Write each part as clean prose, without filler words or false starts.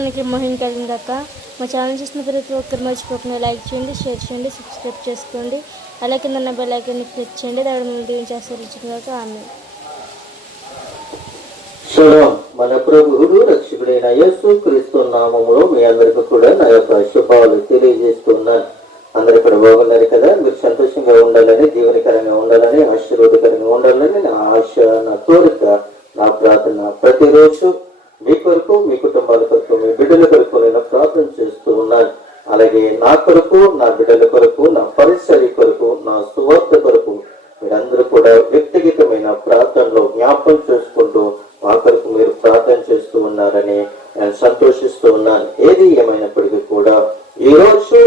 నామానికి మహిమ కలిగిందాక. మా ఛానల్ చూసిన ప్రతి ఒక్కరు మర్చిపోకుండా లైక్ చేయండి, షేర్ చేయండి, సబ్స్క్రైబ్ చేసుకోండి. అలాగే కింద బెల్ ఐకాన్ని క్లిక్ చేయండి. దేవుడు మిమ్మల్ని దీవించేస్తారు. ఆమె మన ప్రభువుడు రక్షకుడైన యేసు క్రీస్తు నామములో మీ అందరికీ కూడా నా యొక్క శుభాలు తెలియజేస్తున్నాను. అందరు ఇక్కడ బాగున్నారు కదా? మీరు సంతోషంగా ఉండాలని, జీవనకరంగా ఉండాలని, ఆశీర్వాదకరంగా ఉండాలని నా ఆశ, నా కోరిక, నా ప్రార్థన. ప్రతిరోజు మీ కొరకు, మీ కుటుంబాల కొరకు, మీ బిడ్డల కొరకు నేను ప్రార్థన చేస్తూ ఉన్నాను. అలాగే నా కొరకు, నా బిడ్డల కొరకు, నా పరిసరి కొరకు, నా సువార్త కొరకు మీరందరూ కూడా వ్యక్తిగతమైన ప్రార్థనలో జ్ఞాపకం చేసుకుంటూ మా కొరకు మీరు ప్రార్థన చేస్తూ ఉన్నారని నేను సంతోషిస్తూ ఉన్నాను. ఏది ఏమైనప్పటికీ కూడా ఈరోజు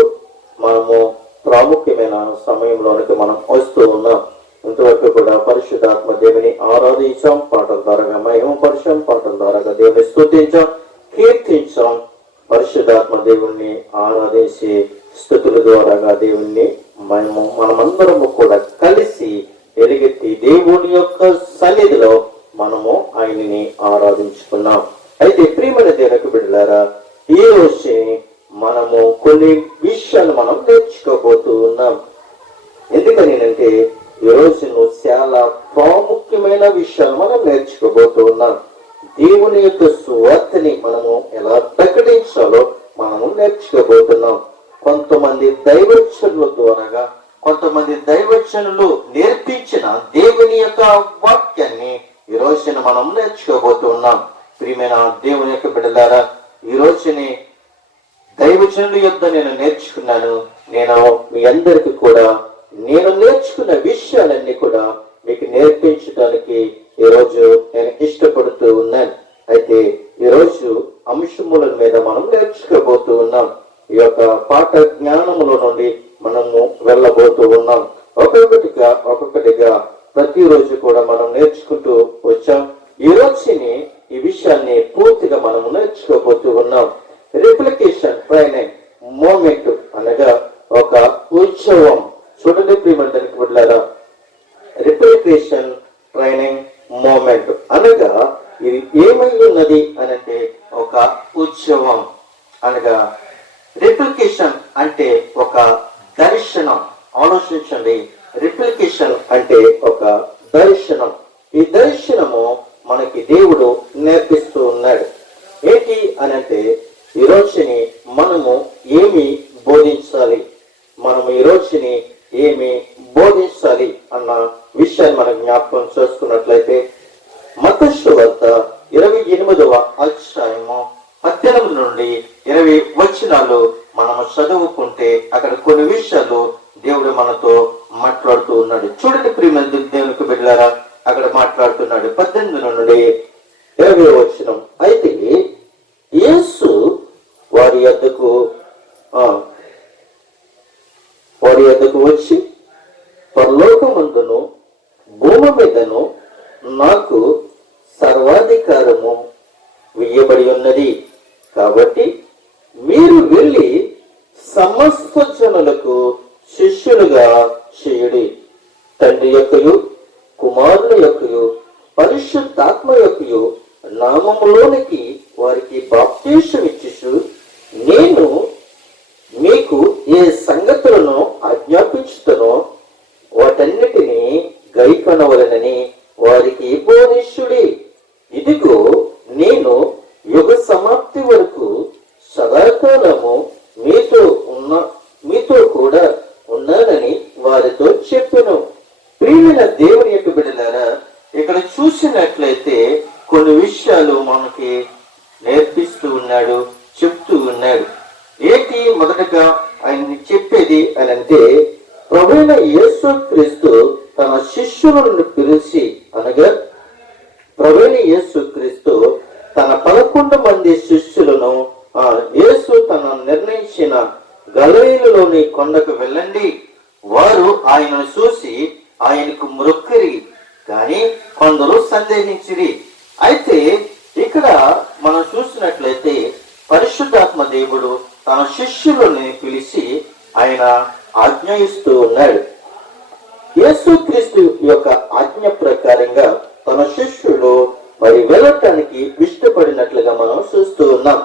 మనము ప్రాముఖ్యమైన సమయంలోనికి మనం వస్తూ ఉన్నాం. ఇంతవరకు కూడా పరిశుద్ధాత్మ దేవుని ఆరాధించాం, పాటల ద్వారా మహిమపరిచాం, పాటల ద్వారా దేవుని స్తుతించాం, కీర్తించాం. పరిశుద్ధాత్మ దేవుణ్ణి ఆరాధించి స్తుతుల ద్వారా దేవుణ్ణి మనమందరము కూడా కలిసి ఎలుగెత్తి దేవుని యొక్క సన్నిధిలో మనము ఆయనని ఆరాధించుకున్నాం. అయితే ప్రియమైన దేవునికి బిడ్డలారా, ఈ రోజు మనము కొన్ని విషయాలు మనం నేర్చుకోబోతూ ఉన్నాం. ఎందుకని అంటే ఈరోజు చాలా ప్రాముఖ్యమైన విషయాలు మనం నేర్చుకోబోతూ ఉన్నాం. దేవుని యొక్క సువార్తని మనము ఎలా ప్రకటించాలో మనము నేర్చుకోబోతున్నాం. కొంతమంది దైవజనుల ద్వారా, కొంతమంది దైవజనులు నేర్పించిన దేవుని యొక్క వాక్యాన్ని ఈ రోజున మనం నేర్చుకోబోతూ ఉన్నాం. ప్రియమైన దేవుని యొక్క బిడ్డలారా, ఈ రోజుని దైవజనుల యొద్ద నేను నేర్చుకున్నాను. నేను మీ అందరికి కూడా నేను నేర్చుకున్న విషయాలన్నీ కూడా మీకు నేర్పించడానికి ఈరోజు నేను ఇష్టపడుతూ ఉన్నాను. అయితే ఈరోజు అంశముల మీద మనం నేర్చుకోబోతూ ఉన్నాం. ఈ యొక్క పాఠ జ్ఞానముల నుండి మనము వెళ్ళబోతూ ఉన్నాం. ఒక్కొక్కటిగా ప్రతిరోజు కూడా మనం నేర్చుకుంటూ వచ్చాం. ఈ రోజుని ఈ విషయాన్ని పూర్తిగా మనము నేర్చుకోబోతూ ఉన్నాం. రిప్లికేషన్ ట్రైనింగ్ మూమెంట్ అనగా ఒక ఉత్సవం. చూడండి ప్రియమంటానికి బిడ్డలారా, రిప్లికేషన్ ట్రైనింగ్ మూమెంట్ అనగా ఇది ఏమై ఉన్నది అనంటే ఒక ఉత్సవం. అనగా రిప్లికేషన్ అంటే ఒక దర్శనం. ఆలోచించండి, రిప్లికేషన్ అంటే ఒక దర్శనం. ఈ దర్శనము మనకి దేవుడు నేర్పిస్తూ ఉన్నాడు. ఏంటి అనంటే ఈ రోజుని మనము ఏమి బోధించాలి, మనము ఈ రోజుని ఏమి బోధించాలి అన్న విషయాన్ని మనం జ్ఞాపకం చేసుకున్నట్లయితే మత్తయి సువార్త 28వ అధ్యాయము 18 నుండి 20 వచనాలు మనము చదువుకుంటే అక్కడ కొన్ని విషయాలు దేవుడు మనతో మాట్లాడుతూ ఉన్నాడు. చూడండి ప్రియమైన దేవునికి బిడ్డలారా, అక్కడ మాట్లాడుతున్నాడు. 18 నుండి 20 వచనం. అయితే యేసు వారి యొద్దకు వచ్చి, పరలోకమందును భూమి మీదను నాకు సర్వాధికారము ఇయ్యబడి ఉన్నది. కాబట్టి మీరు వెళ్ళి సమస్త జనులకు శిష్యులుగా చేయుడి. తండ్రి యొక్కయు, కుమారుని యొక్కయు, పరిశుద్ధాత్మ యొక్కయు నామములోనికి వారికి బాప్తీసం ఇచ్చుచు, నేను మీకు ఏ సంగతులను ఆజ్ఞాపించుతానో వాటన్నిటినీ గైకొనవలెనని వారికి బోధించుడి. ఇదిగో నేను యుగ సమాప్తి వరకు సదాకాలము మీతో కూడా ఉన్నానని వారితో చెప్పెను. ప్రియమైన దేవుని యొక్క బిడ్డలారా, ఇక్కడ చూసినట్లయితే కొన్ని విషయాలు మనకి నేర్పిస్తూ ఉన్నాడు, చెప్తూ ఉన్నాడు. ఏంటి మొదటగా ఆయన చెప్పేది అని అంటే, ప్రభువైన యేసు క్రీస్తు తన శిష్యులను పిలిచి, అనగా ప్రభువైన యేసు క్రీస్తు తన 11 మంది శిష్యులను యేసు తన నిర్ణయించిన గలిలయలోని కొండకు వెళ్ళండి, వారు ఆయనను చూసి ఆయనకు మ్రొక్కిరి, కానీ కొందరు సందేహించిరి. అయితే ఇక్కడ మనం చూసినట్లయితే పరిశుద్ధాత్మ దేవుడు తన శిష్యులని పిలిచి ఆయన ఆజ్ఞ ఇస్తూ ఉన్నాడు. యేసుక్రీస్తు యొక్క ఆజ్ఞ ప్రకారంగా తన శిష్యులు మరి వెళ్ళటానికి ఇష్టపడినట్లుగా మనం చూస్తూ ఉన్నాం.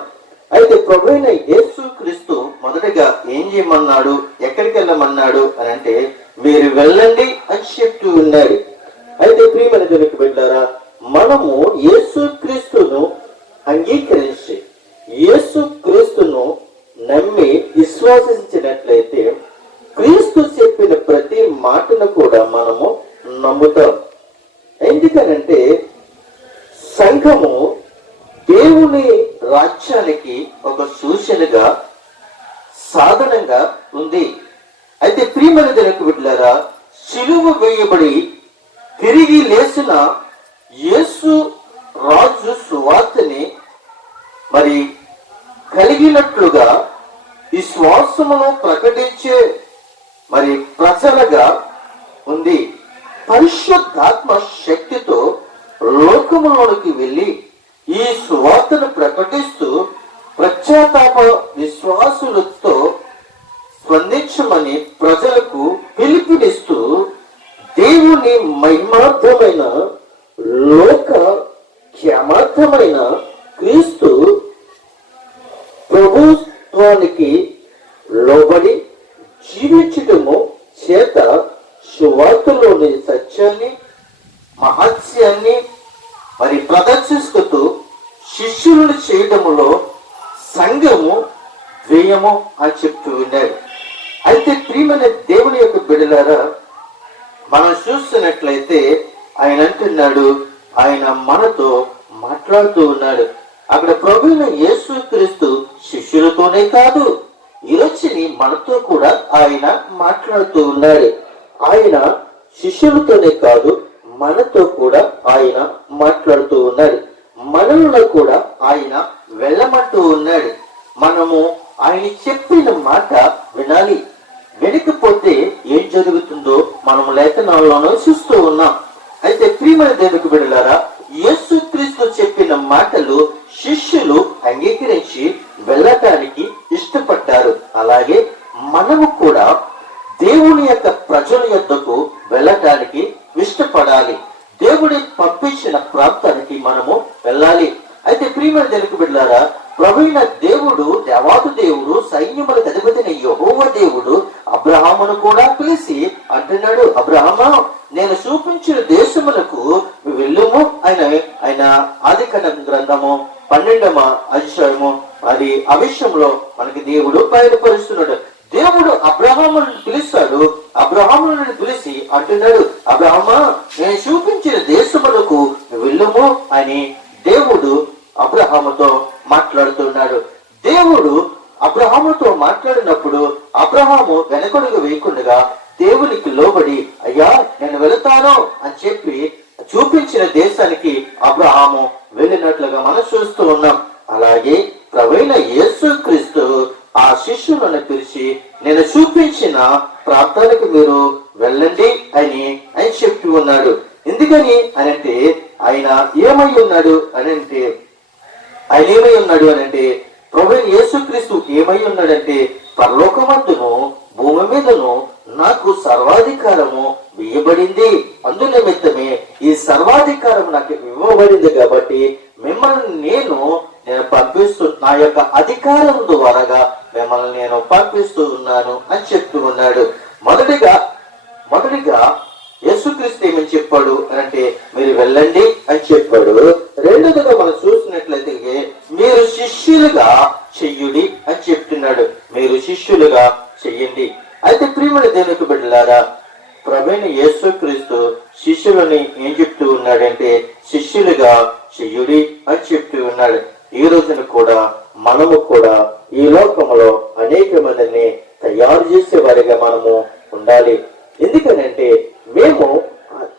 అయితే ప్రభువైన యేసు క్రీస్తు మొదటగా ఏం చేయమన్నాడు, ఎక్కడికి వెళ్ళమన్నాడు అని అంటే మీరు వెళ్ళండి అని చెప్తూ ఉన్నాడు. అయితే ప్రియమైన దేవునికి బిడ్డలారా, మనము యేసు క్రీస్తును అంగీకరించి యేసు క్రీస్తును నమ్మి విశ్వాసించినట్లయితే క్రీస్తు చెప్పిన ప్రతి మాటను కూడా మనము నమ్ముతాం. ఎందుకనంటే సంఘము దేవుని రాజ్యానికి ఒక సూచనగా, సాధనంగా ఉంది. అయితే ప్రియమైన దేవునికి బిడ్డలారా, సిలువ వేయబడి తిరిగి లేచిన యేసు రాజు సువార్తని మరి కలిగినట్లుగా విశ్వాసమును ప్రకటించే మరి ప్రజలుగా ఉంది. పరిశుద్ధాత్మ శక్తితో లోకములోనికి వెళ్ళి ఈ సువార్తను ప్రకటిస్తూ పశ్చాత్తాప విశ్వాసులతో స్పందించమని ప్రజలకు పిలుపునిస్తూ దేవుని మహిమార్థమైన లోక క్షమార్థమైన క్రీస్తు ప్రభుత్వానికి లోబడి జీవించటము చేత సువార్తలోని సత్యాన్ని, మహత్యాన్ని మరి ప్రదర్శిస్తూ శిష్యులను చేయటములో సంఘము వ్యయము అని చెప్తూ ఉన్నాడు. అయితే ప్రియమైన దేవుని యొక్క బిడ్డలారా, మనం చూస్తున్నట్లయితే ఆయన అంటున్నాడు, ఆయన మనతో మాట్లాడుతూ ఉన్నాడు. అక్కడ ప్రభువైన యేసు క్రీస్తు శిష్యులతోనే కాదు, ఈరోజు మనతో కూడా ఆయన మాట్లాడుతూ ఉన్నాడు. ఆయన శిష్యులతోనే కాదు, మనతో కూడా ఆయన మాట్లాడుతూ ఉన్నాడు. మనలో కూడా ఆయన వెళ్ళమంటూ ఉన్నాడు. మనము ఆయన చెప్పిన మాట వినాలి. వినకపోతే ఏం జరుగుతుందో మనము లేఖనాల్లోనూ చూస్తూ ఉన్నాం. అయితే ప్రియమైన దేవునికి బిడ్డలారా, యేసుక్రీస్తు చెప్పిన మాటలు శిష్యులు అంగీకరించి వెళ్ళటానికి ఇష్టపడ్డారు. అలాగే మనము కూడా దేవుని యొక్క ప్రజల యొద్దకు వెళ్ళటానికి ఇష్టపడాలి. దేవుడి పంపించిన ప్రాంతానికి మనము వెళ్ళాలి. అయితే ప్రియమైన దేవునికి బిడ్డలారా, ప్రభువైన దేవుడు, దేవాది దేవుడు, సైన్యములకు అధిపతిని యెహోవా దేవుడు అబ్రహామును కూడా పిలిచి అంటున్నాడు, అబ్రహామా, నేను చూపించిన దేశములకు వెళ్ళుము. ఆయన ఆదికాండ గ్రంథము 12వ అధ్యాయము అది ఆ విషయంలో మనకి దేవుడు బయలుపరుస్తున్నాడు. దేవుడు అబ్రహామును పిలుస్తాడు. అబ్రహామును పిలిచి అంటున్నాడు, అబ్రహామా, నేను చూపించిన దేశములకు వెళ్ళుము అని దేవుడు అబ్రహాముతో మాట్లాడుతున్నాడు. దేవుడు అబ్రహాముతో మాట్లాడినప్పుడు అబ్రహాము వెనకడుగు వేయకుండా దేవునికి లోబడి, అయ్యా నేను వెళతాను అని చెప్పి చూపించిన దేశానికి అబ్రహాము వెళ్ళినట్లుగా మనం చూస్తూ ఉన్నాం. అలాగే ప్రభువైన యేసుక్రీస్తు ఆ శిష్యులను పిలిచి, నేను చూపించిన ప్రాంతానికి మీరు వెళ్ళండి అని ఆయన చెప్పి ఉన్నాడు. ఎందుకని అనంటే ఆయన ఏమై ఉన్నాడు అనంటే ప్రభువైన యేసుక్రీస్తు ఏమై ఉన్నాడంటే, పరలోకమందును భూమి మీదను నాకు సర్వాధికారము ఇవ్వబడింది. అందునిమిత్తమే ఈ సర్వాధికారం నాకు ఇవ్వబడింది కాబట్టి మిమ్మల్ని నేను పంపిస్తూ, నా యొక్క అధికారం ద్వారాగా మిమ్మల్ని నేను పంపిస్తూ ఉన్నాను అని చెప్తూ ఉన్నాడు. మొదటిగా యేసుక్రీస్తు ఏమని చెప్పాడు అంటే, మీరు వెళ్ళండి అని చెప్పాడు. రెండోదిగా మనం చూసినట్లయితే మీరు శిష్యులుగా చెయ్యుడి అని చెప్తున్నాడు. మీరు శిష్యులుగా చెయ్యండి. అయితే ప్రియమైన దేవునికి బిడ్డలారా, ప్రభువైన యేసుక్రీస్తు శిష్యులని ఏం చెప్తూ ఉన్నాడంటే, శిష్యులుగా చెయ్యుడి అని చెప్తూ ఉన్నాడు. ఈ రోజున కూడా మనము కూడా ఈ లోకంలో అనేక మందిని తయారు చేసే వారిగా మనము ఉండాలి. ఎందుకనంటే మేము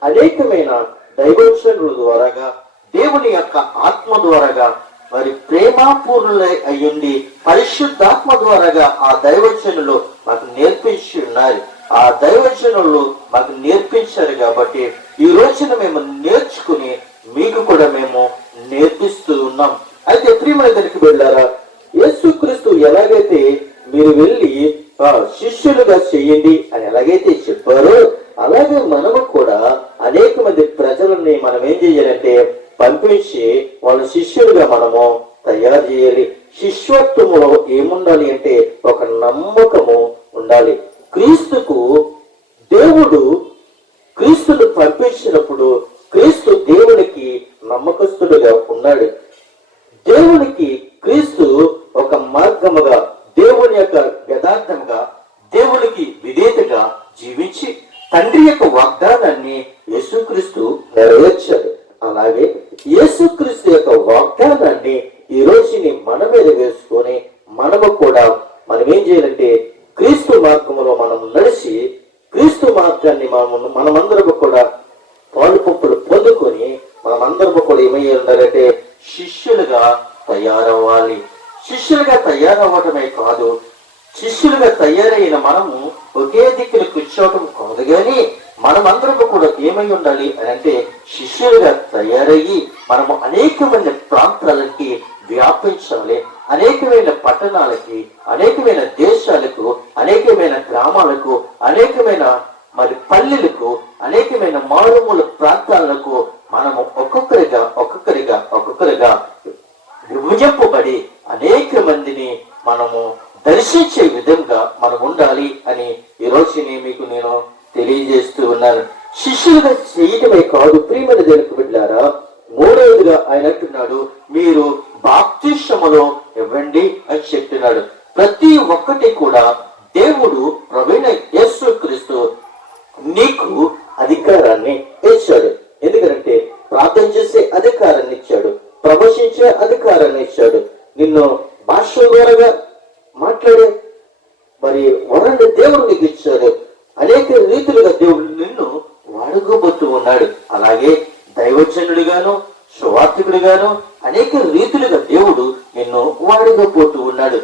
అనేకమైన దైవోచనుల ద్వారాగా, దేవుని యొక్క ఆత్మ ద్వారాగా మరి ప్రేమాపూర్ణులై అయ్యుండి పరిశుద్ధాత్మ ద్వారాగా ఆ దైవజనులు మాకు నేర్పించి ఉన్నారు. ఆ దైవజనులు మాకు నేర్పించారు కాబట్టి ఈ రోజున మేము నేర్చుకుని మీకు కూడా మేము నేర్పిస్తూ ఉన్నాం. అయితే ప్రియమైన దానికి వెళ్ళారా, యేసుక్రీస్తు ఎలాగైతే మీరు వెళ్ళి శిష్యులుగా చెయ్యండి అని ఎలాగైతే చెప్పారో, అలాగే మనము కూడా అనేక మంది ప్రజలని మనం ఏం చేయాలంటే పంపించి వాళ్ళ శిష్యులుగా మనము తయారు చేయాలి. శిష్యత్వములో ఏముండాలి అంటే ఒక నమ్మకము ఉండాలి. క్రీస్తును పంపించినప్పుడు క్రీస్తు దేవునికి నమ్మకస్తుడుగా ఉన్నాడు. దేవునికి క్రీస్తు ఒక మార్గముగా, దేవుని యొక్క యథార్థముగా, దేవునికి విధేయతగా జీవించి తండ్రి యొక్క వాగ్దానాన్ని యేసుక్రీస్తు నెరవేర్చాడు. అలాగే యేసుక్రీస్తు యొక్క వాగ్దానాన్ని ఈ రోజుని మన మీద వేసుకొని మనం ఏం చేయాలంటే క్రీస్తు మార్గంలో మనం నడిచి క్రీస్తు మార్గాన్ని మనమందరము కూడా పాలు పంపులు పొందుకొని మనమందరము కూడా ఏమయ్యి ఉండాలంటే శిష్యులుగా తయారవ్వాలి. శిష్యులుగా తయారవ్వటమే కాదు, శిష్యులుగా తయారైన మనము ఒకే దిక్కును కూర్చోవటం కాదు, కానీ మనమందరము కూడా ఏమై ఉండాలి అని అంటే శిష్యులుగా తయారయ్యి మనము అనేకమైన ప్రాంతాలకి వ్యాపించాలి. అనేకమైన పట్టణాలకి, అనేకమైన దేశాలకు, అనేకమైన గ్రామాలకు, అనేకమైన పల్లెలకు, అనేకమైన మారుమూల ప్రాంతాలకు మనము ఒక్కొక్కరిగా విభజింపబడి అనేక మందిని మనము దర్శించే విధంగా మనం ఉండాలి అని ఈ రోజు మీకు నేను తెలియజేస్తూ ఉన్నాను. శిష్యులుగా చేయటమే కాదు ప్రియమైన దేవుని బిడ్డలారా, మూడవదిగా ఆయన అంటున్నాడు, మీరు బాప్తిస్మములో ఇవ్వండి అని చెప్తున్నాడు. ప్రతి ఒక్కటి కూడా దేవుడు ప్రభువైన యేసుక్రీస్తు నీకు అధికారాన్ని ఇచ్చాడు. ఎందుకంటే ప్రార్థన చేసే అధికారాన్ని ఇచ్చాడు, ప్రవశించే అధికారాన్ని ఇచ్చాడు, నిన్ను భాష ద్వారా మాట్లాడే వరాన్ని దేవుడు నీకు ఇచ్చాడు. అనేక రీతులుగా దేవుడు నిన్ను వాడుకోబోతూ ఉన్నాడు. అలాగే దైవజనుడిగాను, సువార్థికుడిగాను అనేక రీతులుగా దేవుడు నిన్ను వాడుకోబోతూ ఉన్నాడు.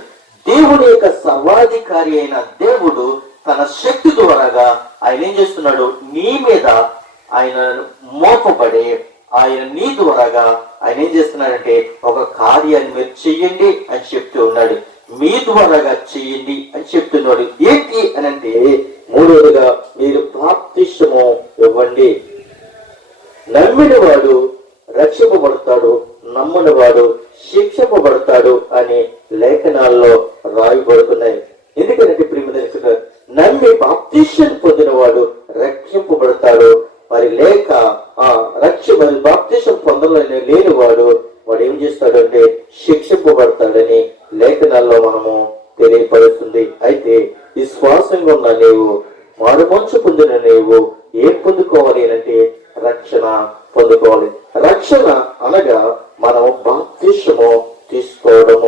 దేవుని యొక్క సర్వాధికారి అయిన దేవుడు తన శక్తి ద్వారాగా ఆయన ఏం చేస్తున్నాడు, నీ మీద ఆయన మోపబడి ఆయన నీ ద్వారాగా ఆయన ఏం చేస్తున్నాడంటే ఒక కార్యాన్ని మీరు చెయ్యండి అని చెప్తూ ఉన్నాడు. మీ ద్వారాగా చెయ్యండి అని చెప్తున్నాడు. ఏంటి అని అంటే మూడవదిగా మీరు బాప్తిస్మము ఇవ్వండి. నమ్మిన వాడు రక్షింపబడతాడు, నమ్మని వాడు శిక్షింపబడతాడు అని లేఖనాల్లో రాయబడుతున్నాయి. ఎందుకంటే ప్రియమైన నమ్మి బాప్తిస్మం పొందిన వాడు రక్షింపబడతాడు, లేక బాప్తిస్మం పొందలేని వాడు ఏం చేస్తాడు అంటే శిక్షింపబడతాడని లేఖనాల్లో మనము తెలియపడుతుంది. అయితే విశ్వాసంగా ఉన్న నీవు, మారుమనసు పొందిన నీవు ఏం పొందుకోవాలి అంటే రక్షణ పొందుకోవాలి. రక్షణ అనగా మనము బాప్తిస్మము తీసుకోవడం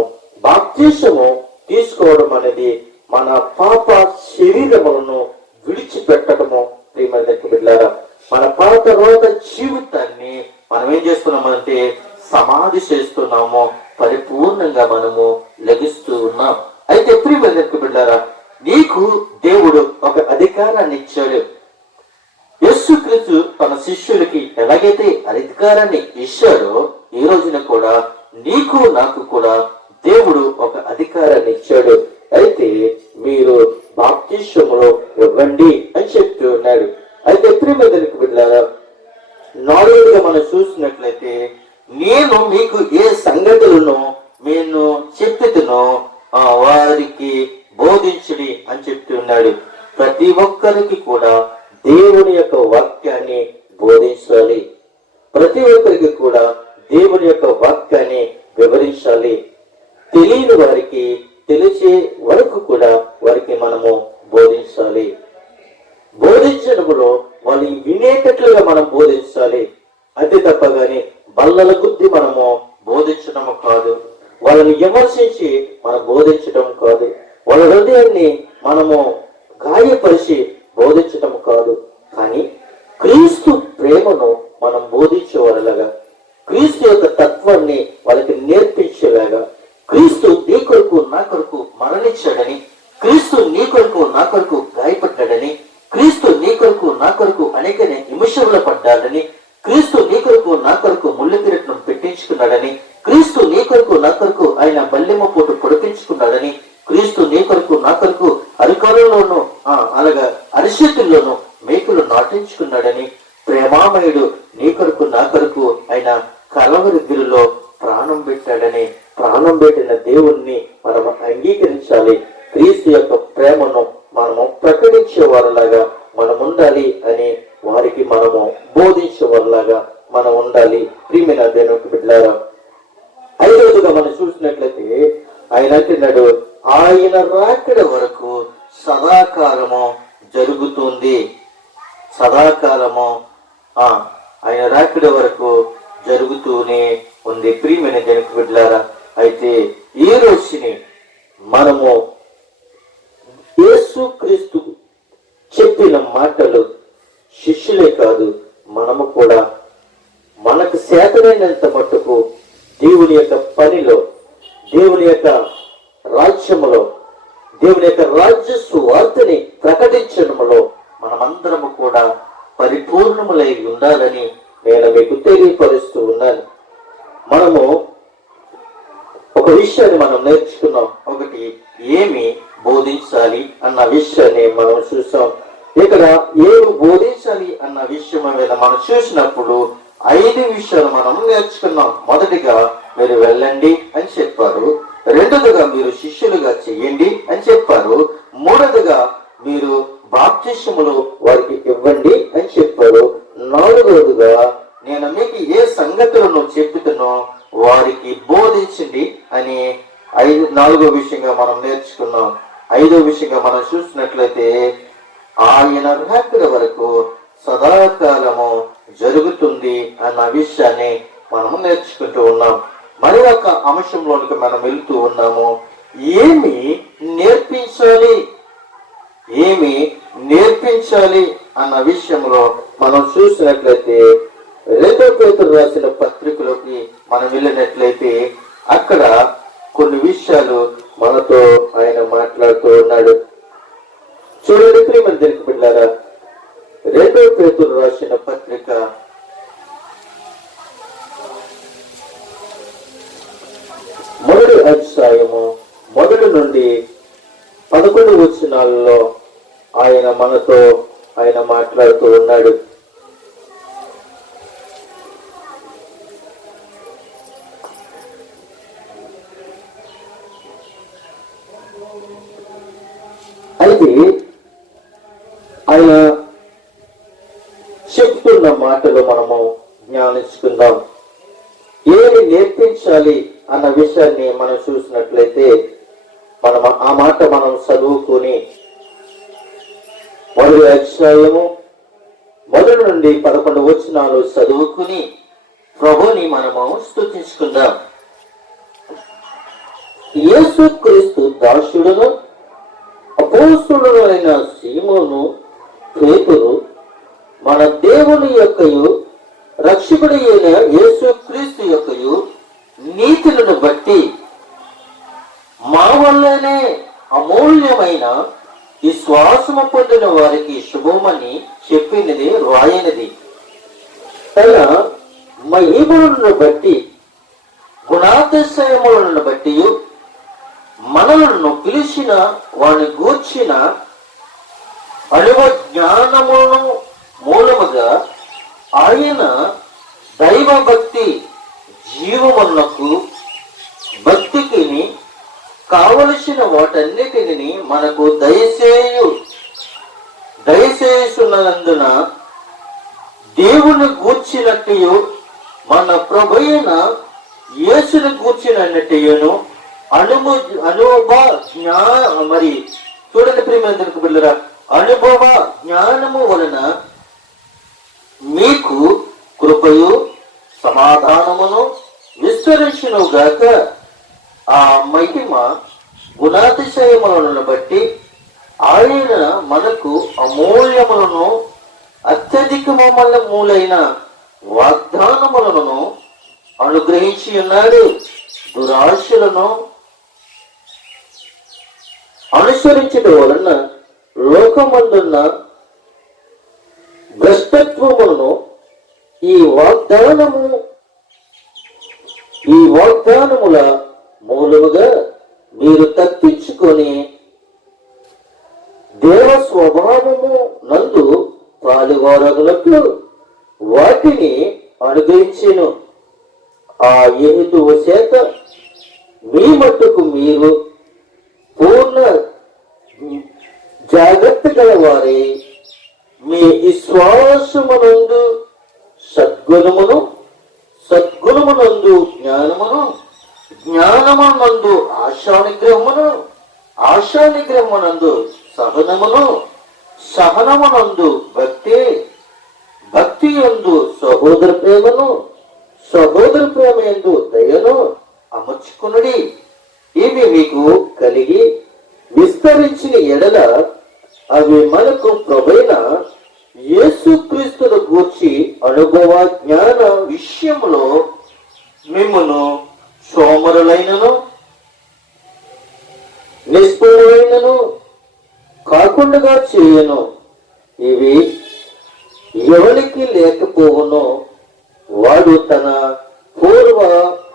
అనేది మన పాప శరీరములను విడిచిపెట్టడము. ప్రియమైన బిడ్డలారా, మన పాత రోగ జీవితాన్ని మనం ఏం చేస్తున్నామంటే సమాధి చేస్తున్నాము, పరిపూర్ణంగా మనము లభిస్తూ ఉన్నాం. అయితే ప్రియమైన బిడ్డలారా, నీకు దేవుడు ఒక అధికారాన్ని ఇచ్చాడు. యేసుక్రీస్తు తన శిష్యులకి ఎలాగైతే అధికారాన్ని ఇచ్చాడో ఈ రోజున కూడా నీకు నాకు కూడా దేవుడు ఒక అధికారాన్ని ఇచ్చాడు. అయితే మీరు బాప్తిస్మములో ఇవ్వండి అని చెప్తూ ఉన్నాడు. అయితే ప్రియమైన బిడ్డలారా, నాలుగుగా మనం చూసినట్లయితే నేను మీకు ఏ సంగతులను నేను చెప్తునో వారికి బోధించుడి అని చెప్తూ ఉన్నాడు. ప్రతి ఒక్కరికి కూడా దేవుని యొక్క వాక్యాన్ని బోధించాలి. ప్రతి ఒక్కరికి కూడా దేవుని యొక్క వాక్యాన్ని వివరించాలి. తెలియని వారికి తెలిసే వరకు కూడా వారికి మనము బోధించాలి. బోధించడంలో వాళ్ళు వినేటట్లుగా మనం బోధించాలి. అంతే తప్ప గాని బల్లల గుద్ది మనము బోధించడం కాదు, వాళ్ళని విమర్శించి మనం బోధించడం కాదు, వాళ్ళ హృదయాన్ని మనము గాయపరిచి బోధించడం కాదు. కానీ క్రీస్తు ప్రేమను మనం బోధించేవాళ్ళగా, క్రీస్తు యొక్క తత్వాన్ని వాళ్ళకి నేర్పించేలాగా, క్రీస్తు నీ కొరకు నా కొరకు మరణించాడని, క్రీస్తు నీ కొరకు నా కొరకు గాయపడ్డాడని, క్రీస్తు నీ కొరకు నా కొరకు అనేక నిమిషంలో పడ్డాడని, క్రీస్తు నీ కొరకు నా కొరకు ముళ్ళు కిరీటం పెట్టించుకున్నాడని, క్రీస్తు నీ కొరకు నా కొరకు ఆయన బల్లెమ్మ పోటు పొడిపించుకున్నాడని, క్రీస్తు నీ కొరకు నా కొరకు అరికాలంలోనూ అలాగా అరిచేతుల్లోనూ మేకులు నాటించుకున్నాడని, ప్రేమామయుడు నీ కొరకు నా కొరకు ఆయన కలవరి గిరిలో ప్రాణం పెట్టాడని, ప్రాణం పెట్టిన దేవుణ్ణి మనం అంగీకరించాలి. క్రీస్తు యొక్క ప్రేమను మనము ప్రకటించే వారిలాగా మనం ఉండాలి అని వారికి మనము బోధించే వారిలాగా మనం ఉండాలి. ప్రియమైన దేవుని బిడ్డలారా, ఐదవదిగా మనం చూసినట్లయితే ఆయన అంటున్నాడు, ఆయన రాకడ వరకు సదాకాలము జరుగుతుంది. సదాకాలము ఆయన రాకడ వరకు జరుగుతూనే ఉంది. ప్రియమైన దేవుని బిడ్డలారా, అయితే ఈ రోజుని మనము యేసుక్రీస్తు చెప్పిన మాటలు శిష్యులే కాదు, మనము కూడా మనకు చేతనైనంత మట్టుకు దేవుని యొక్క పనిలో, దేవుని యొక్క రాజ్యములో, దేవుని యొక్క రాజ్య సువార్తని ప్రకటించడంలో మనమందరము కూడా పరిపూర్ణములై ఉండాలని నేను మీకు తెలియపరుస్తూ ఉన్నాను. మనము ఒక విషయాన్ని మనం నేర్చుకున్నాం. ఒకటి, ఏమి బోధించాలి అన్న విషయాన్ని మనం చూసాం. ఇక్కడ ఏమి బోధించాలి అన్న విషయం మీద మనం చూసినప్పుడు 5 విషయాలు మనం నేర్చుకున్నాం. మొదటిగా, మీరు వెళ్ళండి అని చెప్పారు. రెండోదిగా, మీరు శిష్యులుగా చెయ్యండి అని చెప్పారు. మూడోదిగా, మీరు బాప్తిస్మములు వారికి ఇవ్వండి అని చెప్పారు. నాలుగవదిగా, నేను మీకు ఏ సంగతులను చెప్తున్నో వారికి బోధించండి అని నాలుగో విషయంగా మనం నేర్చుకున్నాం. ఐదో విషయంగా మనం చూసినట్లయితే, ఆయన రాకడ వరకు సదాకాలము జరుగుతుంది అన్న విషయాన్ని మనము నేర్చుకుంటూ ఉన్నాం. మరి ఒక అంశంలోనికి మనం వెళ్తూ ఉన్నాము. ఏమి నేర్పించాలి, ఏమి నేర్పించాలి అన్న విషయంలో మనం చూసినట్లయితే, 2 పేతురు రాసిన పత్రికలోకి మనం వెళ్ళినట్లయితే అక్కడ కొన్ని విషయాలు మనతో ఆయన మాట్లాడుతూ ఉన్నాడు. చూడండి ప్రియమైన దేవుని బిడ్డలారా, 2 పేతురు రాసిన పత్రిక 1వ అధ్యాయము 1 నుండి 11 వచనాలలో ఆయన మనతో ఆయన మాట్లాడుతూ ఉన్నాడు. అయితే ఆయన చెప్తున్న మాటలు మనము జ్ఞానించుకుందాం. ఏమి నేర్పించాలి అన్న విషయాన్ని మనం చూసినట్లయితే, మనం ఆ మాట మనం చదువుకుని 1వ అధ్యాయము 1 నుండి 11 వచనాలు చదువుకుని ప్రభుని మనము స్తుతించుకుందాం. యేసుక్రీస్తు దాసుడును అపోస్తలుడు అయిన సీమోను పేతురు, మన దేవుని యొక్కయు రక్షకుడు అయిన యేసుక్రీస్తు యొక్కయు నీతులను బట్టి మా వల్లనే అమూల్యమైన విశ్వాసము పొందిన వారికి శుభమని చెప్పినది రాయనిది. తన మహిమలను బట్టి, గుణాతిశయములను బట్టి మనలను పిలిచిన వాడిని గూర్చిన అనుభవ జ్ఞానమును మూలముగా ఆయన దైవ భక్తి జీవమునకు భక్తికి కావలసిన వాటన్నిటిని మనకు దయచేయుచున్నందున దేవుని గూర్చినట్టు మన ప్రభువైన యేసుని గూర్చినట్టును మరి చూడండి ప్రియమందరికి బిడ్డలారా, అనుభవ జ్ఞానము వలన మీకు కృపయు సమాధానమును విస్తరించును గాక. ఆ మహిమ గుణాతిశయములను బట్టి ఆయన మనకు అమూల్యములను అత్యధికములైన వాగ్దానములను అనుగ్రహించి ఉన్నాడు. దురాశలను అనుసరించడం వలన లోకమందున్న భ్రష్టత్వములను ఈ వాగ్దానముల మూలముగా మీరు తప్పించుకొని దేవ స్వభావము నందు పాలువారగులకు వాటిని అనుగ్రహించెను. ఆ హేతువు చేత మీ మట్టుకు మీరు విశ్వాసమునందు సద్గుణమును, సద్గుణమునందు జ్ఞానమును, జ్ఞానమునందు ఆశానిగ్రహమును, ఆశానిగ్రహమునందు సహనమును, సహనమునందు భక్తి, భక్తి యందు సహోదర ప్రేమను, సహోదర ప్రేమ యందు దయను అమర్చుకునుడి. ఇవి మీకు కలిగి విస్తరించిన ఎడల అవి మనకు ప్రభువైన యేసుక్రీస్తును గూర్చి అనుభవ జ్ఞాన విషయంలో మిమ్మును సోమరులైనను నిష్ఫలమైనను కాకుండా చేయను. ఇవి ఎవరికి లేకపోవునో వాడు తన పూర్వ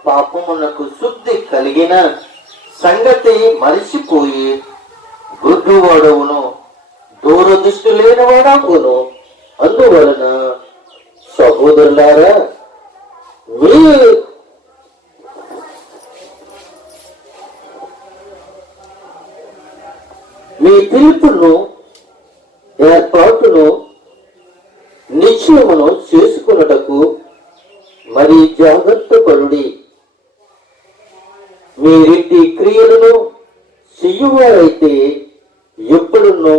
పాపమునకు శుద్ధి కలిగిన సంగతి మరిచిపోయి గుడ్డువాడవును, దూరదృష్టి లేనివాడవును. అందువలన సహోదరులారా, మీ పిలుపును, ఏర్పాటును, నిశ్చయమును చేసుకున్నటకు మరి జాగ్రత్త పడుడి. మీరింటి క్రియలను చెయ్యువారైతే ఎప్పుడున్నో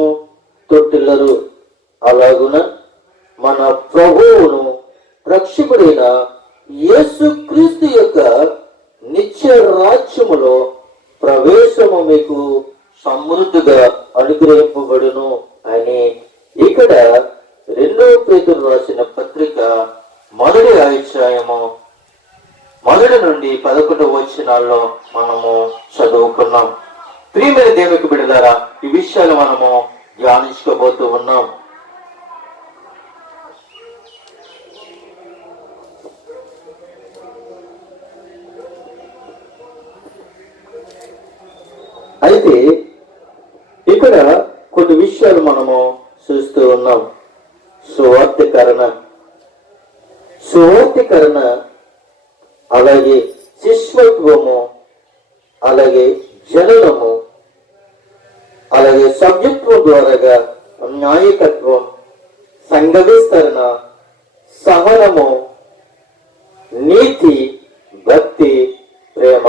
తొట్టిల్లరు. అలాగున మన ప్రభువును రక్షకుడైన యేసుక్రీస్తు యొక్క నిత్య రాజ్యములో ప్రవేశము మీకు సమృద్ధిగా అనుగ్రహింపబడును అని ఇక్కడ 2 పేతురు రాసిన పత్రిక 1వ అధ్యాయము 1 నుండి 11 వచనాల్లో మనము చదువుకున్నాం. ప్రియమైన దేవునికి బిడ్డలారా, ఈ విషయాలు మనము ధ్యానించుకోబోతూ ఉన్నాం. అయితే ఇక్కడ కొన్ని విషయాలు మనము చూస్తూ ఉన్నాం. సువార్తీకరణ, అలాగే శిష్యత్వము, అలాగే జననము, అలాగే సభ్యత్వం ద్వారాగా నాయకత్వం, సంఘ విస్తరణ, సహనము, నీతి, భక్తి, ప్రేమ,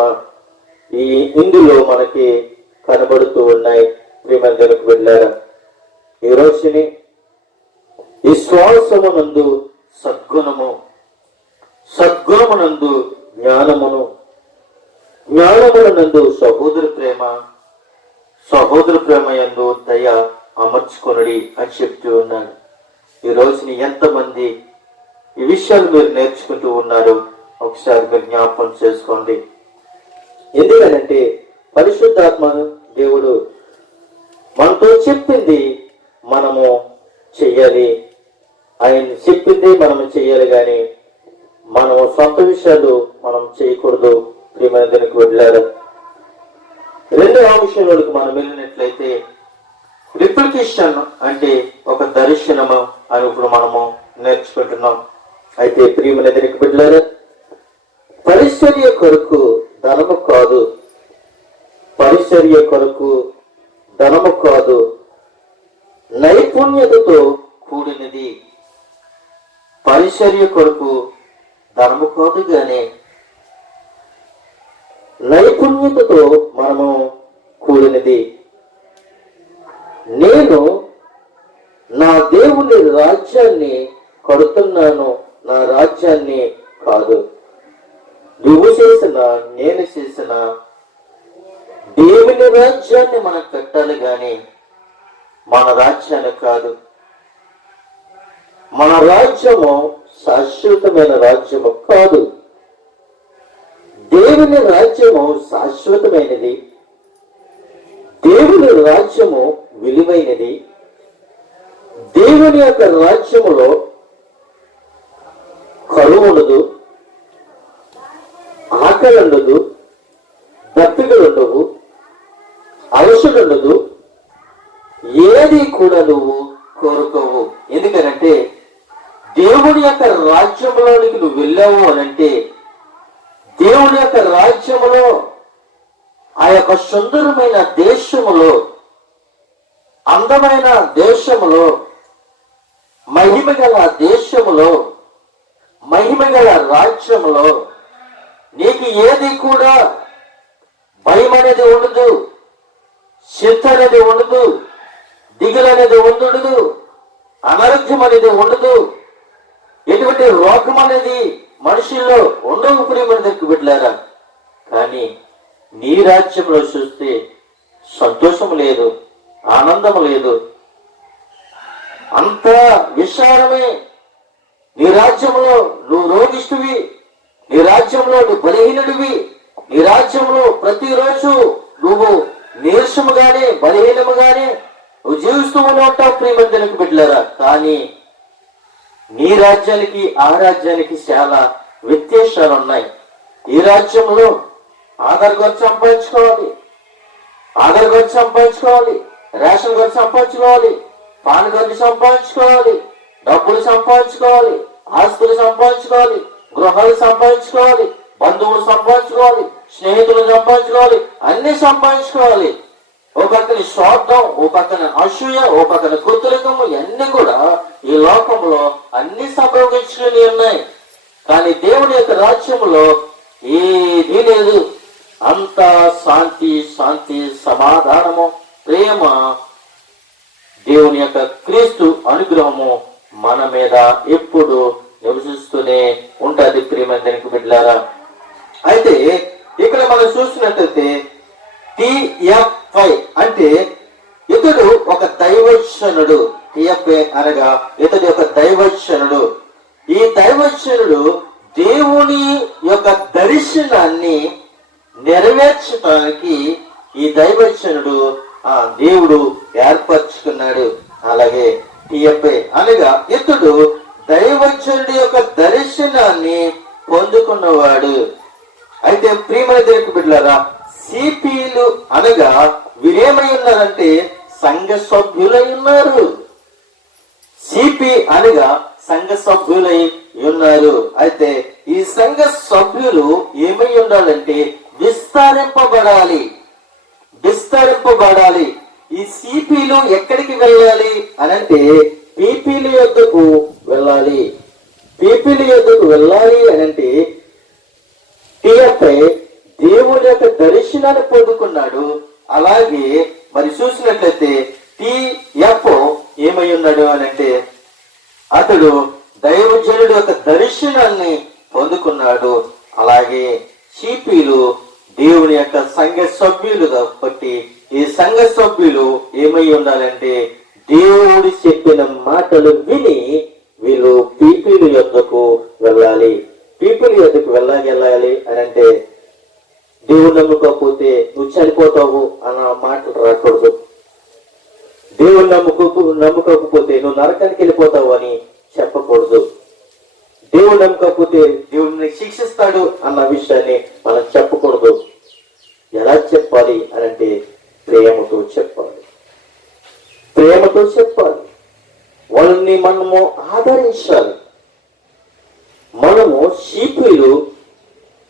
ఇందులో మనకి కనబడుతూ ఉన్నాయి. ప్రియమందరికి వెళ్ళారా, ఈ రోజుని విశ్వాసమునందు సద్గుణము, సద్గుణమునందు జ్ఞానమును, జ్ఞానమునందు సహోదర ప్రేమ, సహోదర ప్రేమ యందు దయ అమర్చుకొనుడి అని చెప్తూ ఉన్నాడు. ఈ రోజుని ఎంతమంది ఈ విషయాలు మీరు నేర్చుకుంటూ ఉన్నారు ఒకసారి మీరు జ్ఞాపకం చేసుకోండి. ఎందుకనంటే పరిశుద్ధాత్మ దేవుడు మనతో చెప్పింది మనము చెయ్యాలి, ఆయన చెప్పింది మనము చెయ్యాలి, కానీ మనము సొంత విషయాలు మనం చేయకూడదు. ప్రియమైన దానికి వెళ్ళారు. 2వ అంశంలోకి మనం వెళ్ళినట్లయితే రిప్లికేషన్ అంటే ఒక దర్శనము అని ఇప్పుడు మనము నేర్చుకుంటున్నాం. అయితే ప్రియమైన దానికి వెళ్ళారు, పరిచర్య కొరకు ధనము కాదు, పరిచర్య కొరకు ధనము కాదు, నైపుణ్యతతో కూడినది. పరిచర్య కొరకు ధనము కాదు, కానీ నైపుణ్యతతో మనము కూడినది. నేను నా దేవుని రాజ్యాన్ని కడుతున్నాను, నా రాజ్యాన్ని కాదు. నువ్వు చేసిన, నేను చేసిన దేవుని రాజ్యాన్ని మనం కట్టాలి, కానీ మన రాజ్యాన్ని కాదు. మన రాజ్యము శాశ్వతమైన రాజ్యము కాదు. దేవుని రాజ్యము శాశ్వతమైనది, దేవుని రాజ్యము విలువైనది. దేవుని యొక్క రాజ్యములో కరువు ఉండదు, ఆకలి ఉండదు, దప్పికలు ఉండవు, అలసట ఉండదు, ఏది కూడా నువ్వు కోరుకోవు. ఎందుకనంటే దేవుని యొక్క రాజ్యంలోనికి నువ్వు వెళ్ళావు అనంటే, దేవుని యొక్క రాజ్యములో, ఆ యొక్క సుందరమైన దేశములో, అందమైన దేశములో మహిమ గల దేశములో, మహిమ గల రాజ్యములో నీకు ఏది కూడా భయం అనేది ఉండదు, చింత అనేది ఉండదు, దిగులు అనేది ఉండదు, అనారోగ్యం అనేది ఉండదు, ఎటువంటి రోగం అనేది మనుషుల్లో ఉండవు. ప్రియమైన దగ్గరికి బిడ్డలారా, కానీ నీ రాజ్యంలో చూస్తే సంతోషం లేదు, ఆనందం లేదు, అంతా విశాలమే. నీ రాజ్యంలో నువ్వు రోగిష్టివి, నీ రాజ్యంలో నువ్వు బలహీనుడివి, నీ రాజ్యంలో ప్రతిరోజు నువ్వు నీరసముగానే బలహీనముగానే నువ్వు జీవిస్తూ ఉంటావు. ప్రియమందిరకు బిడ్డలారా, కానీ నీ రాజ్యానికి ఆ రాజ్యానికి చాలా వ్యత్యాసాలు ఉన్నాయి. ఈ రాజ్యంలో ఆధార్ కార్డు సంపాదించుకోవాలి, ఆధార్ కార్డు సంపాదించుకోవాలి, రేషన్ కార్డు సంపాదించుకోవాలి, పాన్ కార్డు సంపాదించుకోవాలి, డబ్బులు సంపాదించుకోవాలి, ఆస్తులు సంపాదించుకోవాలి, గృహాలు సంపాదించుకోవాలి, బంధువులు సంపాదించుకోవాలి, స్నేహితులు సంపాదించుకోవాలి, అన్ని సంపాదించుకోవాలి. ఓ పక్కన స్వార్థం, ఓ పక్కన అసూయ, ఓ పక్కన కృతరికము, ఇవన్నీ కూడా ఈ లోకంలో అన్ని సంభవించుకుని ఉన్నాయి. కానీ దేవుని యొక్క రాజ్యంలో ఏదీ లేదు. అంత శాంతి, శాంతి, సమాధానము, ప్రేమ, దేవుని యొక్క క్రీస్తు అనుగ్రహము మన మీద ఎప్పుడు నివసిస్తూనే ఉంటది. ప్రియమైన బిడ్డలారా, అయితే ఇక్కడ మనం చూసినట్లయితే TFI అంటే ఇతడు ఒక దైవజనుడు. TFI అనగా ఇతడు ఒక దైవజనుడు. ఈ దైవజనుడు దేవుని యొక్క దర్శనాన్ని నెరవేర్చడానికి ఈ దైవజనుడు దేవుడు ఏర్పరచుకున్నాడు. అలాగే TFI అనగా ఇతడు దైవజనుడి యొక్క దర్శనాన్ని పొందుకున్నవాడు. అయితే ప్రియమైన దేవుని బిడ్డలారా, సిపిలు అనగా వీరేమై ఉన్నారంటే సంఘ సభ్యులై ఉన్నారు. సిపి అనగా సంఘ సభ్యులై ఉన్నారు. అయితే ఈ సంఘ సభ్యులు ఏమై ఉండాలంటే విస్తరింపబడాలి, విస్తరింపబడాలి. ఈ సిపిలు ఎక్కడికి వెళ్ళాలి అనంటే పీపీల యొద్దకు వెళ్ళాలి. పీపీల యొద్దకు వెళ్ళాలి అనంటే TFI దేవుని యొక్క దర్శనాన్ని పొందుకున్నాడు. అలాగే మరి చూసినట్లయితే TF ఏమై ఉన్నాడు అనంటే అతడు దైవజనుడి యొక్క దర్శనాన్ని పొందుకున్నాడు. అలాగే సిపిలు దేవుని యొక్క సంఘ సభ్యులు కాబట్టి ఈ సంఘ సభ్యులు ఏమై ఉండాలంటే దేవుడు చెప్పిన మాటలు విని వీళ్ళు పీపీల యొద్దకు వెళ్ళాలి. పీపీల యొద్దకు వెళ్ళాలి అని అంటే దేవుడు నమ్ముకోకపోతే నువ్వు చనిపోతావు అన్న మాటలు రాకూడదు. దేవుడు నమ్ముకోకపోతే నువ్వు నరకానికి వెళ్ళిపోతావు అని చెప్పకూడదు. దేవుడు నమ్మకపోతే దేవుడిని శిక్షిస్తాడు అన్న విషయాన్ని మనం చెప్పకూడదు. ఎలా చెప్పాలి అని అంటే ప్రేమతో చెప్పాలి, ప్రేమతో చెప్పాలి. వాళ్ళని మనము ఆదరించాలి. మనము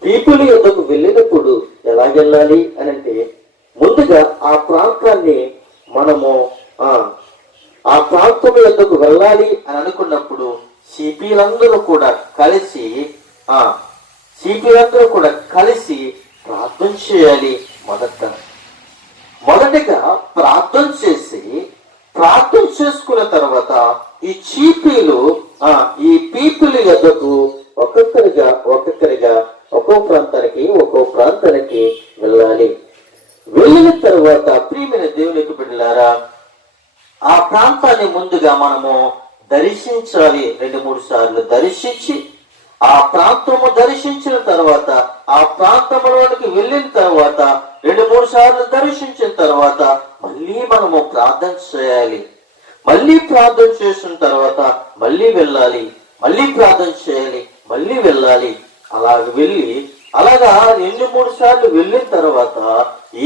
పీపుల్ యొద్దకు వెళ్ళినప్పుడు ఎలా వెళ్ళాలి అని అంటే ముందుగా ఆ ప్రాంతాన్ని మనము ఆ ప్రాంతం యొద్దకు వెళ్ళాలి అని అనుకున్నప్పుడు సిపిలందరూ కూడా కలిసి ప్రార్థన చేయాలి. మొదటిగా ప్రార్థన చేసుకున్న తర్వాత ఈ చీపీలు ఈ పీపుల్ యొద్దకు ఒక్కొక్కరిగా ఒక్కో ప్రాంతానికి వెళ్ళాలి. వెళ్ళిన తర్వాత ప్రియమైన దేవునికి బిడ్డలారా, ఆ ప్రాంతాన్ని ముందుగా మనము దర్శించాలి. 2-3 సార్లు దర్శించి ఆ ప్రాంతము దర్శించిన తర్వాత ఆ ప్రాంతంలోనికి వెళ్ళిన తర్వాత 2-3 సార్లు దర్శించిన తర్వాత మళ్ళీ మనము ప్రార్థన చేయాలి. మళ్ళీ ప్రార్థన చేసిన తర్వాత మళ్ళీ వెళ్ళాలి, మళ్ళీ ప్రార్థన చేయాలి, మళ్ళీ వెళ్ళాలి. అలాగా 2-3 సార్లు వెళ్ళిన తర్వాత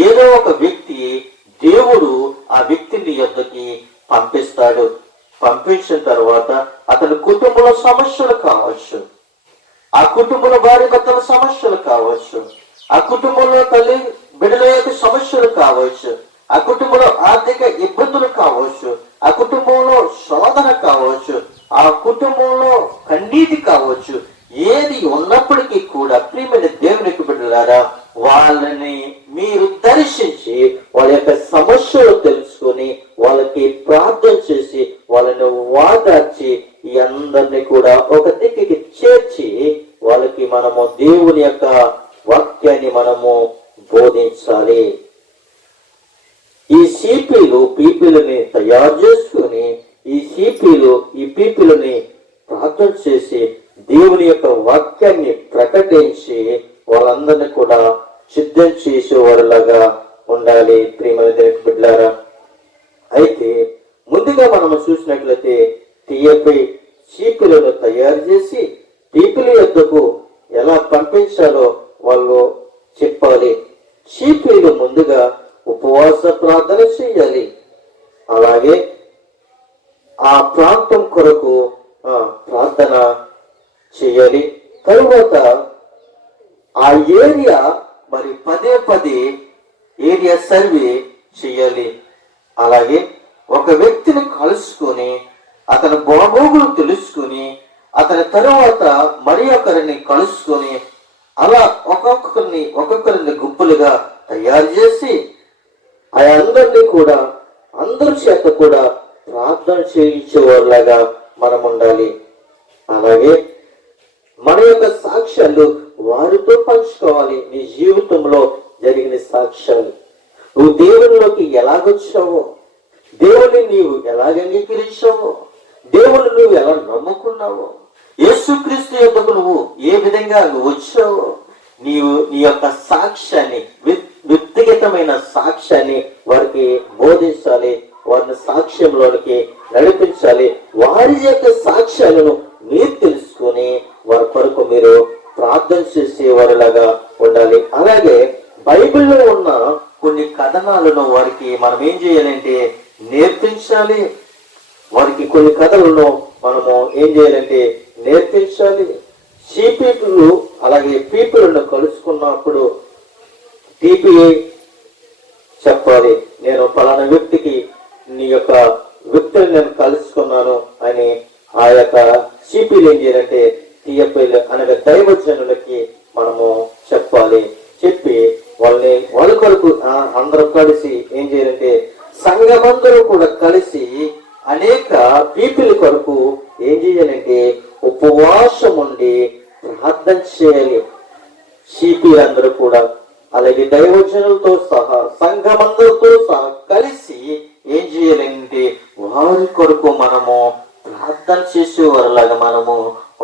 ఏదో ఒక వ్యక్తి దేవుడు ఆ వ్యక్తిని యొద్దకి పంపిస్తాడు. పంపించిన తర్వాత అతని కుటుంబంలో సమస్యలు కావచ్చు, ఆ కుటుంబంలో భార్య భర్తల సమస్యలు కావచ్చు, ఆ కుటుంబంలో తల్లి బిడ్డల యొక్క సమస్యలు కావచ్చు, ఆ కుటుంబంలో ఆర్థిక ఇబ్బందులు కావచ్చు, ఆ కుటుంబంలో శోధన కావచ్చు, ఆ కుటుంబంలో కన్నీటి కావచ్చు, ఏది ఉన్నప్పటికీ కూడా ప్రియమైన దేవునికి బిడ్డలారా, వాళ్ళని మీరు దర్శించి వాళ్ళ యొక్క సమస్యలు తెలుసుకొని వాళ్ళకి ప్రార్థన చేసి వాళ్ళని వాదార్చి ఈ అందరినీ కూడా ఒక దిక్కుకి చేర్చి వాళ్ళకి మనము దేవుని యొక్క వాక్యాన్ని మనము బోధించాలి. ఈ పీపీలని తయారు చేసుకుని ఈ పీపీలని ప్రార్థన చేసి దేవుని యొక్క వాక్యాన్ని ప్రకటించి వాళ్ళందరినీ కూడా సిద్ధం చేసేవారిలాగా ఉండాలి. ప్రియమైన దేవుని బిడ్డలారా, అయితే ముందుగా మనం చూసినట్లయితే తీయపై చీపులను తయారు చేసి పీపుల యొద్దకు ఎలా పంపించాలో వాళ్ళు చెప్పాలి. చీపులు ముందుగా ఉపవాస ప్రార్థన చేయాలి. అలాగే ఆ ప్రాంతం కొరకు ప్రార్థన చేయాలి. తరువాత ఆ ఏరియా మరి పదే ఏరియా సర్వే చేయాలి. అలాగే ఒక వ్యక్తిని కలుసుకొని అతని బాగోగులు తెలుసుకుని అతని తరువాత మరి ఒకరిని కలుసుకొని అలా ఒక్కొక్కరిని గుంపులుగా తయారు చేసి అందరి చేత కూడా ప్రార్థన చేయించేవారిలాగా మనం ఉండాలి. అలాగే మన యొక్క సాక్ష్యాలు వారితో పంచుకోవాలి. నీ జీవితంలో జరిగిన సాక్ష్యాలు, నువ్వు దేవునిలోకి ఎలాగొచ్చావో, దేవుని నీవు ఎలాగ అంగీకరించావో, దేవుని నువ్వు ఎలా నమ్ముకున్నావో, యేసుక్రీస్తు యొద్దకు నువ్వు ఏ విధంగా వచ్చావో, నీ యొక్క సాక్ష్యాన్ని, వ్యక్తిగతమైన సాక్ష్యాన్ని వారికి బోధించాలి. వారిని సాక్ష్యంలోనికి నడిపించాలి. వారి యొక్క సాక్ష్యాలను మీరు తెలుసుకొని వారి కొరకు మీరు ప్రార్థన చేసేవారిలాగా ఉండాలి. అలాగే బైబిల్లో ఉన్న కొన్ని కథనాలను వారికి మనం ఏం చేయాలంటే నేర్పించాలి. వారికి కొన్ని కథలను మనము ఏం చేయాలంటే నేర్పించాలి. పీపుల్ అలాగే పీపుల్ను కలుసుకున్నప్పుడు టీపీఏ చెప్పాలి. నేను ఫలానా వ్యక్తికి నీ యొక్క వ్యక్తిని నేను కలుసుకున్నాను అని ఆ యొక్క సిపిలు ఏం చేయాలంటే టీఎఫ్ఐలు అనగా దైవజనులకి మనము చెప్పాలి. చెప్పి వాళ్ళ కొరకు అందరూ కలిసి ఏం చేయాలంటే సంఘమందరూ కూడా కలిసి అనేక పీపుల్ కొరకు ఏం చేయాలంటే ఉపవాసం ఉండి ప్రార్థన చేయాలి. సిపి అందరూ కూడా అలాగే దైవజనులతో సహా సంఘమందరితో సహా కలిసి ఏం చేయాలంటే వారి కొరకు మనము ప్రార్థన చేసేవారిలాగా మనము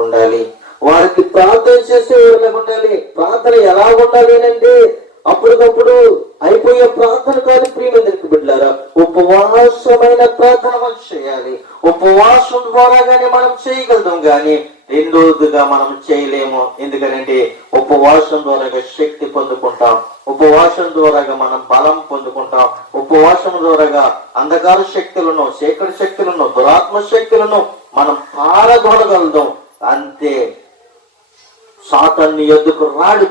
ఉండాలి. వారికి ప్రార్థన చేసేవారిలాగా ఉండాలి. ప్రార్థన ఎలా ఉండాలి అంటే అప్పటికప్పుడు అయిపోయే ప్రార్థన కాదు ప్రియమందరికి బిడ్డలారా, ఉపవాసమైన ప్రార్థన మనం చేయాలి. ఉపవాసం ద్వారాగానే మనం చేయగలుగుతాం, కానీ రెండోదిగా మనం చేయలేము. ఎందుకంటే ఉపవాసం ద్వారాగా శక్తి పొందుకుంటాం, ఉపవాసం ద్వారాగా మనం బలం పొందుకుంటాం, ఉపవాసం ద్వారాగా అంధకార శక్తులను, చీకటి శక్తులను, దురాత్మ శక్తులను మనం పారదోలగలుగుతాం. అంతే. సాతాన్ని ఎద్దుకు రాడు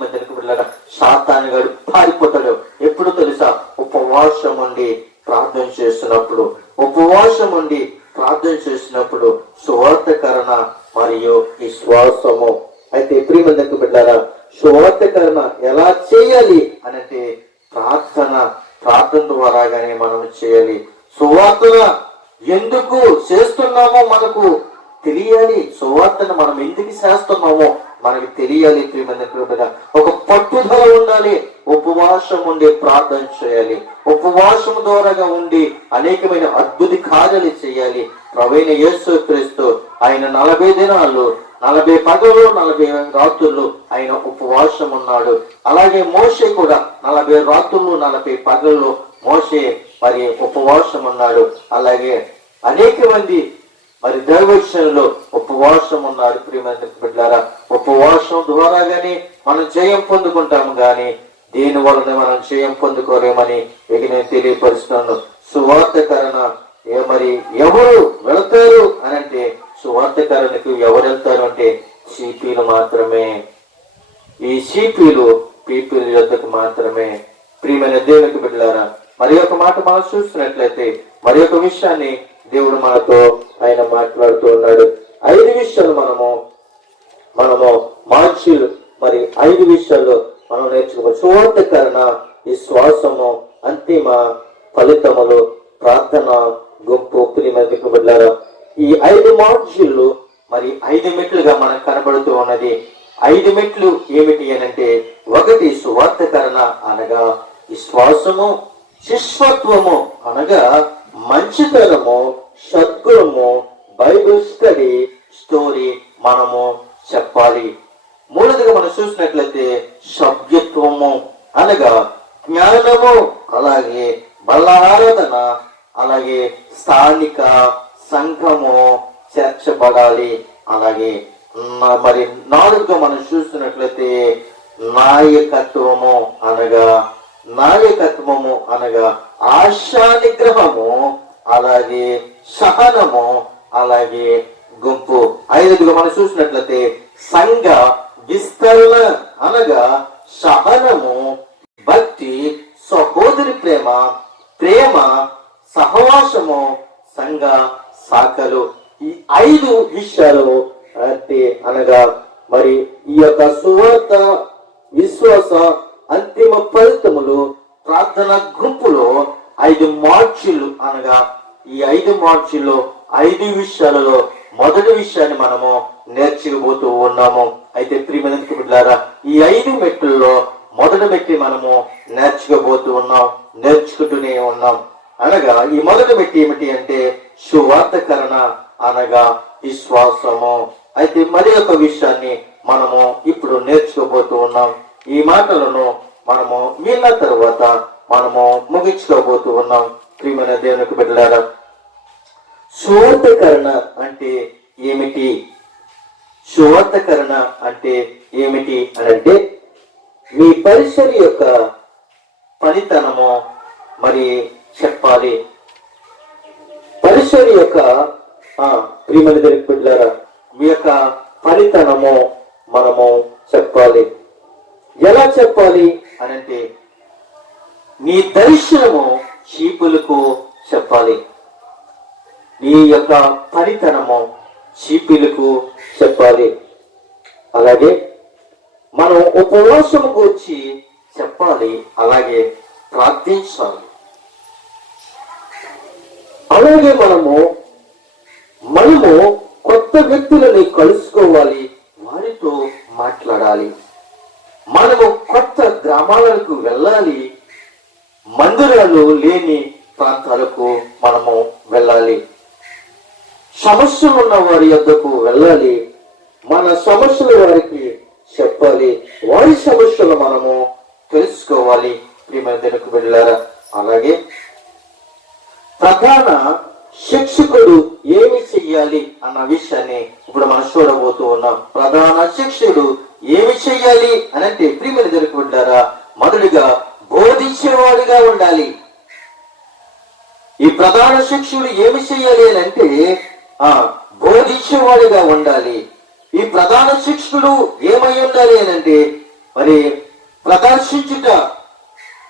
మధ్యకు వెళ్ళగా సాతాన్ని గడు పారిపోతాడు. ఎప్పుడు తెలుసా? ఉపవాసం ఉండి ప్రార్థన చేస్తున్నప్పుడు, ఉపవాసం ఉండి ప్రార్థన చేసినప్పుడు సువార్తకరణ మరియు విశ్వాసము. అయితే ప్రియమందరికి బిడ్డారా, సువార్తకరణ ఎలా చేయాలి అనంటే ప్రార్థన ద్వారాగానే మనం చేయాలి. సువార్తన ఎందుకు చేస్తున్నామో మనకు తెలియాలి. సువార్తను మనం ఎందుకు చేస్తున్నామో మనకి తెలియాలి. ప్రియమందరికి బిడ్డ, ఒక పట్టుదల ఉండాలి. ఉపవాసం ఉండి ప్రార్థన చేయాలి. ఉపవాసం ద్వారాగా ఉండి అనేకమైన అద్భుత కార్యాలు చేయాలి. ప్రభువైన యేసుక్రీస్తు ఆయన 40 దినాలు 40 పగలు 40 రాత్రులు ఆయన ఉపవాసం ఉన్నాడు. అలాగే మోషే కూడా 40 రాత్రులు 40 పగళ్ళు మోషే మరి ఉపవాసం ఉన్నాడు. అలాగే అనేక మంది మరి దైవజనులు ఉపవాసం ఉన్నారు. ప్రియమందరికి బిడ్డలారా, ఉపవాసం ద్వారాగానే మనం జయం పొందుకుంటాము, కానీ దేని వలన మనం జయం పొందుకోలేమని ఇక నేను తెలియపరుస్తున్నాను. సువార్తకరణ మరి ఎవరు వెళతారు అని అంటే, సువార్తకరణకు ఎవరు వెళ్తారు అంటే సిపిలు మాత్రమే. ఈ సిపిలు పీపుల్ యొద్దకు మాత్రమే. ప్రియమైన దేవునికి బిడ్డలారా, మరి ఒక మాట మనం చూసినట్లయితే, మరి ఒక విషయాన్ని దేవుడు మనతో ఆయన మాట్లాడుతూ ఉన్నాడు. 5 విషయాలు మనము మార్చిలు మరి 5 విషయాలు మనం నేర్చుకోవచ్చు. సువార్తకరణ, విశ్వాసము, అంతిమ ఫలితములు, ప్రార్థన, గుంపు, ప్రియమైన బిడ్డలారా, ఈ 5 మార్చిళ్ళు మరి 5 మెట్లుగా మనకు కనబడుతూ ఉన్నది. 5 మెట్లు ఏమిటి అనంటే, 1 సువార్తకరణ అనగా విశ్వాసము, శిష్యత్వము అనగా మంచితనము, సద్గుణము, బైబిల్ స్టోరీ మనము చెప్పాలి. 3దిగా మనం చూసినట్లయితే సభ్యత్వము అనగా జ్ఞానము, అలాగే బలారాధన, అలాగే స్థానిక సంఘము చేర్చబడాలి. అలాగే మరి 4గా మనం చూసినట్లయితే నాయకత్వము అనగా ఆశా నిగ్రహము, అలాగే సహనము, అలాగే గుంపు. 5గా మనం చూసినట్లయితే సంఘ విస్తరణ అనగా సహనము, భక్తి, సహోదరి ప్రేమ, సహవాసము, సంఘ శాఖలు. ఈ 5 విషయాలు అనగా మరి ఈ యొక్క సువార్త, విశ్వాస, అంతిమ ఫలితములు, ప్రార్థన గుంపులో 5 మార్చిలు అనగా ఈ 5 మార్చిల్లో 5 విషయాలలో మొదటి విషయాన్ని మనము నేర్చుకోబోతూ ఉన్నాము. అయితే ప్రియమైన బిడ్డలారా, ఈ 5 మెట్లలో మొదటి మెట్టి మనము నేర్చుకుంటూనే ఉన్నాం. అనగా ఈ మొదటి మెట్టి ఏమిటి అంటే సువార్తకరణ అనగా విశ్వాసము. అయితే మరి ఒక విషయాన్ని మనము ఇప్పుడు నేర్చుకోబోతూ ఉన్నాం. ఈ మాటలను మనము విన్న తర్వాత మనము ముగించుకోబోతూ ఉన్నాం. ప్రియమైన దేవునికి బిడ్డలారా, సువార్తకరణ అంటే ఏమిటి? సువార్తకరణ అంటే ఏమిటి అని అంటే, మీ పరిసర యొక్క పనితనము మరి చెప్పాలి. పరిసర యొక్క ప్రియమైన దేవునికి బిడ్డలారా, మీ యొక్క పనితనము మనము చెప్పాలి. ఎలా చెప్పాలి అని అంటే, నీ దర్శనము చీపులకు చెప్పాలి. నీ యొక్క పనితనము చీపులకు చెప్పాలి. అలాగే మనం ఉపవాసము గురించి చెప్పాలి, అలాగే ప్రార్థించాలి. అలాగే మనము కొత్త వ్యక్తులని కలుసుకోవాలి, వారితో మాట్లాడాలి. మనము కొత్త గ్రామాలకు వెళ్ళాలి, మందిరాలు లేని ప్రాంతాలకు మనము వెళ్ళాలి. సమస్యలు ఉన్న వారి యొద్దకు వెళ్ళాలి, మన సమస్యలు వారికి చెప్పాలి, వారి సమస్యలు మనము తెలుసుకోవాలి. ప్రియమైన దేవునికి బిడ్డలారా, అలాగే ప్రధాన శిక్షకుడు ఏమి చెయ్యాలి అన్న విషయాన్ని ఇప్పుడు మనం చూడబోతూ ఉన్నాం. ప్రధాన శిక్షకుడు ఏమి చెయ్యాలి అని అంటే, ప్రియమైన దేవునికి బిడ్డలారా, మొదటిగా బోధించేవాడిగా ఉండాలి. ఈ ప్రధాన శిక్షకుడు ఏమి చెయ్యాలి అని అంటే బోధించేవాడిగా ఉండాలి. ఈ ప్రధాన శిక్షకుడు ఏమై ఉండాలి అని అంటే, మరి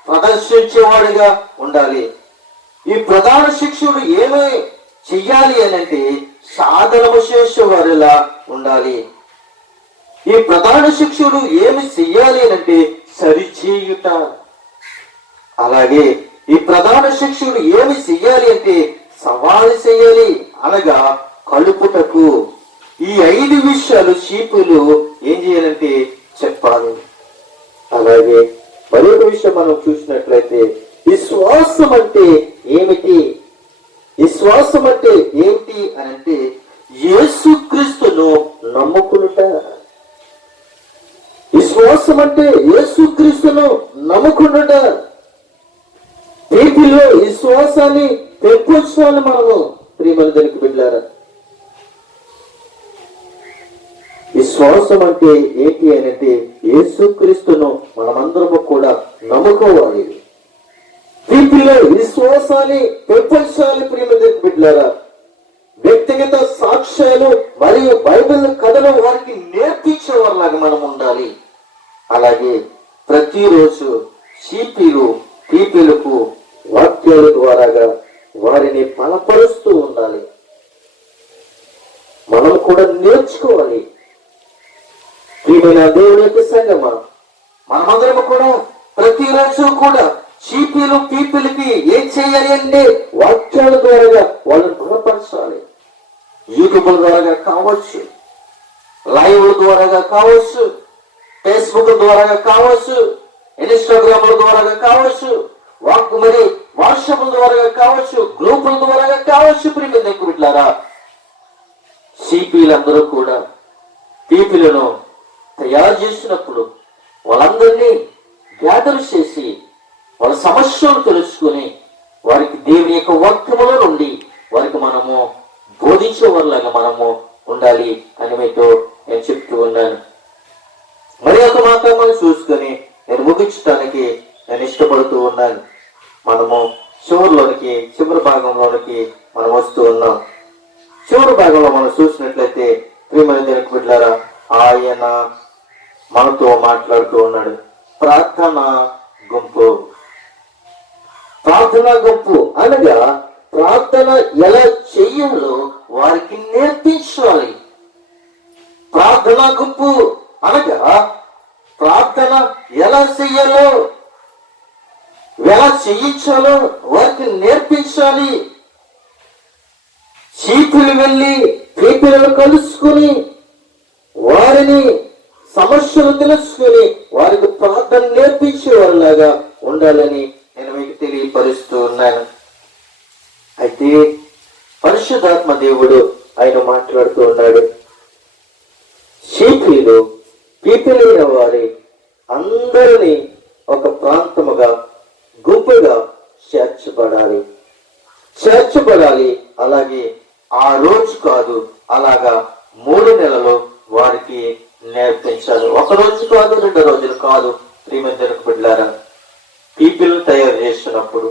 ప్రదర్శించేవాడిగా ఉండాలి. ఈ ప్రధాన శిక్షకుడు ఏమై చెయ్యాలి అని అంటే, సాధనము చేసేవారిలా ఉండాలి. ఈ ప్రధాన శిక్షకుడు ఏమి చెయ్యాలి అని అంటే, సరిచేయుట. అలాగే ఈ ప్రధాన శిక్షకుడు ఏమి చెయ్యాలి అంటే, సవాలు చేయాలి, అనగా కలుపుటకు. ఈ 5 విషయాలు చీపులు ఏం చేయాలంటే చెప్పాలి. అలాగే మరొక విషయం మనం చూసినట్లయితే, విశ్వాసం అంటే ఏమిటి? విశ్వాసం అంటే ఏమిటి అని అంటే, యేసుక్రీస్తును నమ్ముకునుట. విశ్వాసం అంటే యేసుక్రీస్తును నమ్ముకునుట. వీటిలో విశ్వాసాన్ని పెంపొచ్చుకోవాలి మనము. ప్రియమైన దేవునికి బిడ్డలారా, విశ్వాసం అంటే ఏంటి అని అంటే, యేసుక్రీస్తును మనమందరము కూడా నమ్ముకోవాలి. వీటిలో విశ్వాసాన్ని పెంపొచ్చాలి. ప్రియమైన దేవునికి బిడ్డలారా, వ్యక్తిగత సాక్ష్యాలు మరియు బైబిల్ కథలు వారికి నేర్పించేవారిలాగా మనం ఉండాలి. అలాగే ప్రతిరోజు పీపీలకు వాక్యాల ద్వారాగా వారిని బలపరుస్తూ ఉండాలి. మనం కూడా నేర్చుకోవాలి. ప్రియమైన దేవుని యొక్క సంగమా, మనమందరం కూడా ప్రతిరోజు కూడా పీపుల్కి ఏం చేయాలి అంటే వాక్యాల ద్వారా వాళ్ళని బలపరచాలి. యూట్యూబ్ ద్వారా కావచ్చు, లైవ్ ద్వారా కావచ్చు, ఫేస్బుక్ ద్వారా కావచ్చు, ఇన్స్టాగ్రామ్ ద్వారా కావచ్చు, వాట్సాప్ ద్వారా కావచ్చు, గ్రూపుల ద్వారా కావచ్చు. ప్రియమైన దేవుని బిడ్డలారా, సిపిలందరూ కూడా పీపులను తయారు చేసినప్పుడు వాళ్ళందరినీ గ్యాదర్ చేసి వాళ్ళ సమస్యలు తెలుసుకుని వారికి దేవుని యొక్క వాక్యములో నుండి వారికి మనము బోధించే వారిలాగా మనము ఉండాలి అని మీతో నేను చెప్తూ ఉన్నాను. మరి ఒక మాట మనం చూసుకొని నేను ముగించడానికి నేను ఇష్టపడుతూ ఉన్నాను. మనము చివరి భాగంలోనికి మనం వస్తూ ఉన్నాం. చివరి భాగంలో మనం చూసినట్లయితే ప్రియమైన దేవుని బిడ్డలారా, ఆయన మనతో మాట్లాడుతూ ఉన్నాడు. ప్రార్థనా గుంపు అనగా ప్రార్థన ఎలా చెయ్యాలో వారికి నేర్పించాలి. ప్రార్థనా గుంపు అనగా ప్రార్థన ఎలా చెయ్యాలో, ఎలా చేయించాలో వారికి నేర్పించాలి. చీపులు వెళ్ళి పీపులను కలుసుకుని వారిని సమస్యలు తెలుసుకుని వారికి ప్రార్థన నేర్పించేవారిలాగా ఉండాలని నేను మీకు తెలియపరుస్తూ ఉన్నాను. అయితే పరిశుద్ధాత్మ దేవుడు ఆయన మాట్లాడుతూ ఉన్నాడు. పీపులైన వారి అందరినీ ఒక ప్రాంతముగా గుంపుగా చేర్చబడాలి. అలాగే ఆ రోజు కాదు, అలాగా 3 నెలలు వారికి నేర్పించాలి. 1 రోజు కాదు, 2 రోజులు కాదు. ప్రియమైన దేవుని బిడ్డలారా, పీపుల్ తయారు చేస్తున్నప్పుడు,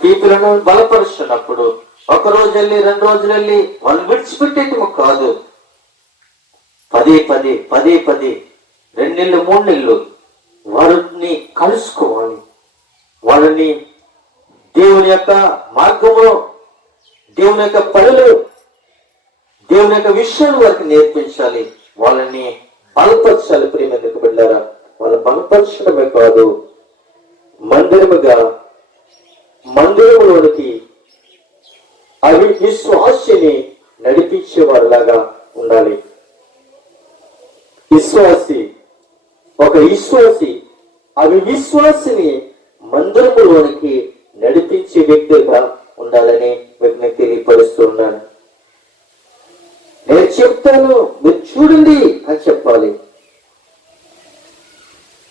పీపులను బలపరుస్తున్నప్పుడు 1 రోజు వెళ్ళి 2 రోజులు వెళ్ళి వాళ్ళు విడిచిపెట్టేటము కాదు. పదే పదే 2 నెలలు 3 నెలలు వారిని కలుసుకోవాలి. వాళ్ళని దేవుని యొక్క మార్గంలో, దేవుని యొక్క పనులు, దేవుని యొక్క విషయాలు వారికి నేర్పించాలి. వాళ్ళని బలపరచాలి. ప్రియమైన బిడ్డలారా, వాళ్ళు బలపరచడమే కాదు, మందిరములోనికి విశ్వాసిని నడిపించేవారిలాగా ఉండాలి. విశ్వాసి విశ్వాసిని మందిరములోనికి నడిపించే వ్యక్తిగా ఉండాలని మీకు తెలియపరుస్తున్నాను. నేను చెప్తాను, మీరు చూడండి అని చెప్పాలి.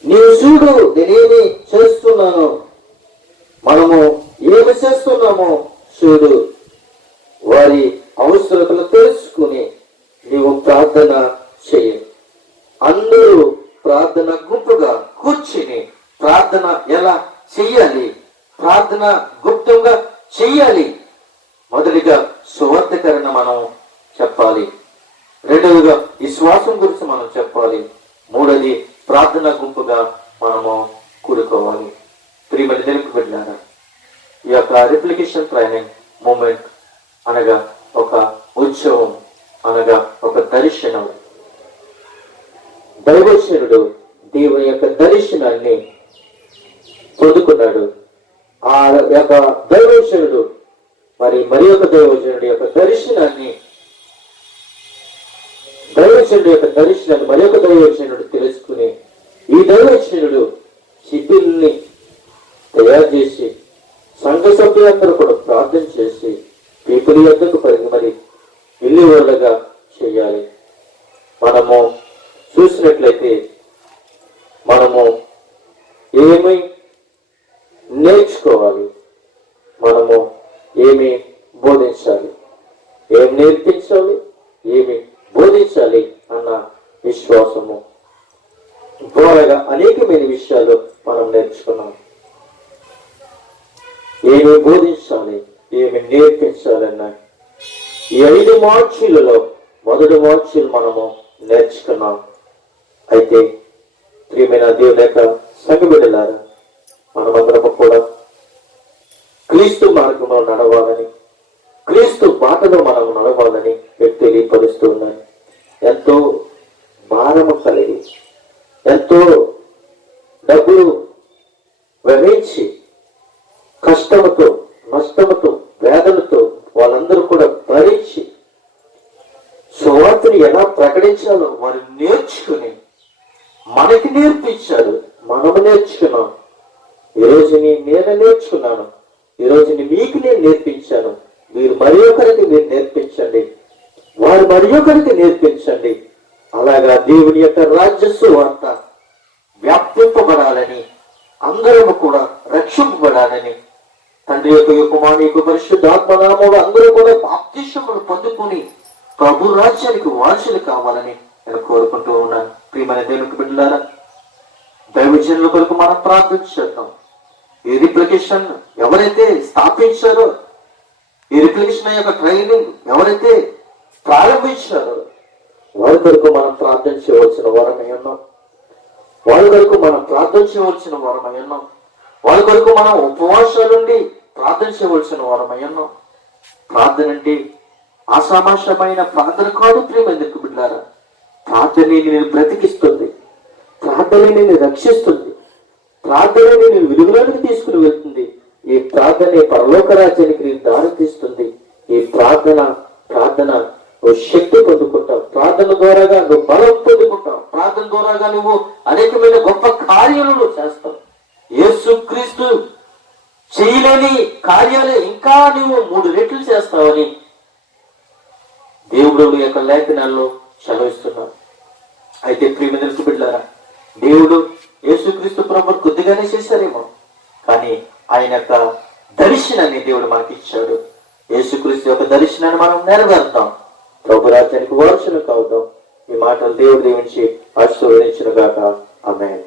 నీవు చూడు నేనేమి చేస్తున్నాను, మనము ఏమి చేస్తున్నామో చూడు. వారి అవసరతలు తెలుసుకుని నీవు ప్రార్థన చేయి. అందరూ ప్రార్థన గుంపుగా కూర్చుని ప్రార్థన ఎలా చెయ్యాలి, ప్రార్థన గుప్తంగా చెయ్యాలి. మొదటిగా సువార్తీకరణ మనం చెప్పాలి. రెండవదిగా విశ్వాసం గురించి మనం చెప్పాలి. మూడవది ప్రార్థన గుంపుగా మనము కూడుకోవాలి. ప్రియమైన దేవుని బిడ్డలారా, ఈ యొక్క రిప్లికేషన్ ట్రైనింగ్ మూమెంట్ అనగా ఒక ఉత్సవం, అనగా ఒక దర్శనం. దైవజనుడు దేవుని యొక్క దర్శనాన్ని పొందుకున్నాడు. ఆ యొక్క దైవజనుడు మరి ఒక దైవజనుడి యొక్క దర్శనాన్ని మరి ఒక దైవజనుడు తెలుసుకుని ఈ దైవజనుడు శిబిల్ని తయారు చేసి సంఘ సభ్యులందరూ కూడా ప్రార్థన చేసి పీపుల్ యొక్కకు మరి ఇల్లు వాళ్ళగా చేయాలి. మనము చూసినట్లయితే మనము ఏమి నేర్చుకోవాలి, మనము ఏమి బోధించాలి, ఏమి నేర్పించాలి, ఏమి బోధించాలి అన్న విశ్వాసము ద్వారా అనేకమైన విషయాలు మనం నేర్చుకున్నాం. ఏమి బోధించాలి, ఏమి నేర్పించాలన్న ఈ 5 వాక్యాలలో మొదటి వాక్యం మనము నేర్చుకున్నాం. అయితే ప్రియమైన దేవుని యొక్క సంఘ బిడ్డలారా, మనమందరము కూడా క్రీస్తు మార్గంలో నడవాలని మాటలో మనం నడవాలని తెలియపరుస్తూ ఉన్నాను. ఎంతో భారము కలిగి, ఎంతో డబ్బులు గ్రహించి, కష్టముతో, నష్టముతో, వేదనతో వాళ్ళందరూ కూడా భరించి సువార్తని ఎలా ప్రకటించాలో వారు నేర్చుకుని మనకి నేర్పించారు. మనము నేర్చుకున్నాం. ఈరోజు నేను నేర్చుకున్నాను. ఈరోజు మీకు నేను నేర్పించాను. మీరు మరి ఒకరికి మీరు నేర్పించండి, వారు మరి ఒకరికి నేర్పించండి. అలాగా దేవుని యొక్క రాజ్య సువార్త వ్యాపింపబడాలని, అందరము కూడా రక్షింపబడాలని తండ్రి యొక్క కుమారుని యొక్క పరిశుద్ధాత్మ నామములో అందరూ కూడా బాప్తిస్మములు పొందుకొని ప్రభు రాజ్యానికి వారసులు కావాలని నేను కోరుకుంటూ ఉన్నాను. ప్రియమైన దేవునికి బిడ్డలారా, దైవజనుల కొరకు మనం ప్రార్థన చేద్దాం. ఈ రిప్లికేషన్ ఎవరైతే స్థాపించారో, ఈ రిప్లికేషన్ యొక్క ట్రైనింగ్ ఎవరైతే ప్రారంభించారో వారి కొరకు మనం ప్రార్థన చేయవలసిన వారమై ఉన్నాం. వారి కొరకు మనం ప్రార్థన చేయవలసిన వారమై ఉన్నాం. వారి కొరకు మనం ఉపవాసాలుండి ప్రార్థన చేయవలసిన వారమై ఉన్నాం. ప్రార్థన అంటే అసమాసమైన ప్రార్థన కాదు ప్రియమందుకు బిడ్డారా. ప్రార్థన నేను బ్రతికిస్తుంది, ప్రార్థన నేను రక్షిస్తుంది, ప్రార్థన నేను విలువలోనికి తీసుకుని వెళ్తుంది. ఈ ప్రార్థన పరలోక రాజ్యానికి దారి తీస్తుంది. ఈ ప్రార్థన నువ్వు శక్తి పొందుకుంటావు. ప్రార్థన ద్వారాగా నువ్వు బలం పొందుకుంటావు. ప్రార్థన ద్వారాగా నువ్వు అనేకమైన గొప్ప కార్యాలను చేస్తావు. యేసుక్రీస్తు చేయలేని కార్యాలు ఇంకా నువ్వు 3 రెట్లు చేస్తావని దేవుడు యొక్క లేఖనాల్లో సెలవిస్తున్నాడు. అయితే ప్రియమిత్రులకు బిడ్డలారా, దేవుడు యేసుక్రీస్తు ప్రభువు కొద్దిగానే చేశారేమో, కానీ ఆయన యొక్క దర్శనాన్ని దేవుడు మనకి ఇచ్చాడు. యేసుక్రీస్తు యొక్క దర్శనాన్ని మనం నెరవేర్తాం, ప్రభు రాజ్యానికి వారసులు కావుతాం. ఈ మాటలు దేవుడు దీవించి ఆశీర్వదించును గాక. ఆమేన్.